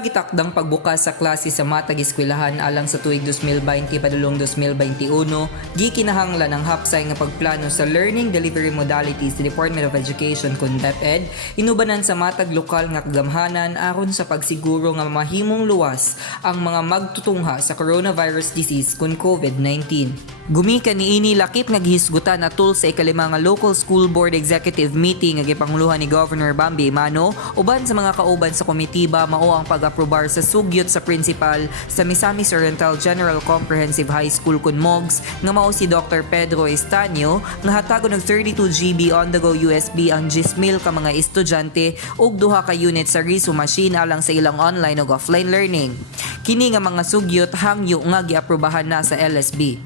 gitakdang pagbukas sa klase sa matag eskwelahan alang sa tuig 2020 padulong 2021, gikinahanglan ang hapsay nga pagplano sa learning delivery modalities sa Department of Education kun DepEd, inubanan sa matag lokal nga kagamhanan aron sa pagsiguro nga mahimong luwas ang mga magtutungha sa coronavirus disease kun COVID-19. Gumikan niini lakip nga gihisgutan atul sa ikalima nga Local School Board Executive Meeting nga gipanguluhan ni Governor Bambi Imano uban sa mga kauban sa komitiba mao ang pag-aprobar sa sugyot sa principal sa Misamis Oriental General Comprehensive High School kun MOGS nga mao si Dr. Pedro Estanio nga hatagon og 32 GB on-the-go USB ang 10,000 ka mga estudyante ug 2 ka unit sa riso machine alang sa ilang online ug offline learning. Kini nga mga sugyot hangyo nga giaprobahan na sa LSB.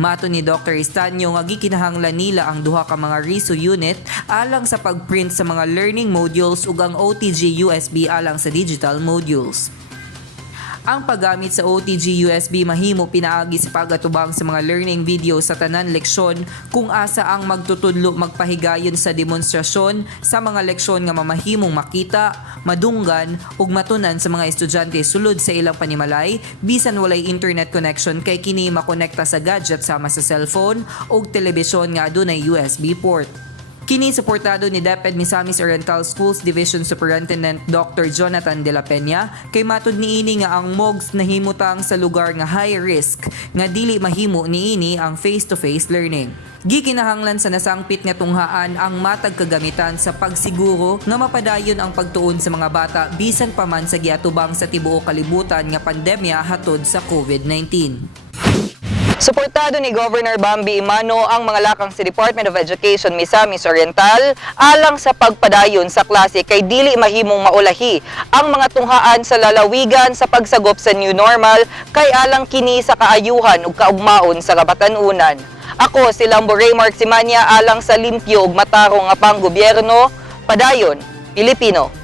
Mato ni Dr. Estanio nga gikinahanglan nila ang duha ka mga RISO unit alang sa pagprint sa mga learning modules ug ang OTG USB alang sa digital modules. Ang paggamit sa OTG USB mahimo pinaagi sa pagatubang sa mga learning video sa tanan leksyon kung asa ang magtutudlo magpahigayon sa demonstrasyon sa mga leksyon nga mamahimong makita, madunggan ug matunan sa mga estudyante sulod sa ilang panimalay bisan walay internet connection kay kini makonekta sa gadget sama sa cellphone ug telebisyon nga adunay USB port. Kini suportado ni DepEd Misamis Oriental Schools Division Superintendent Dr. Jonathan De La Peña kay matud niini nga ang MOGS nahimutang sa lugar nga high risk nga dili mahimo niini ang face-to-face learning. Gikinahanglan sa nasangpit nga tunghaan ang matag kagamitan sa pagsiguro nga mapadayon ang pagtuon sa mga bata bisan pa man sa giatubang sa tibuok kalibutan nga pandemya hatod sa COVID-19. Suportado ni Governor Bambi Imano ang mga lakang sa Department of Education Misamis Oriental alang sa pagpadayon sa klase kay dili mahimong maulahi ang mga tunghaan sa lalawigan sa pagsagop sa new normal kay alang kini sa kaayuhan ug kaugmaon sa kabatanunan. Ako si Lambo Raymark Simanya alang sa limpyo ug matarong nga panggobyerno, padayon Pilipino.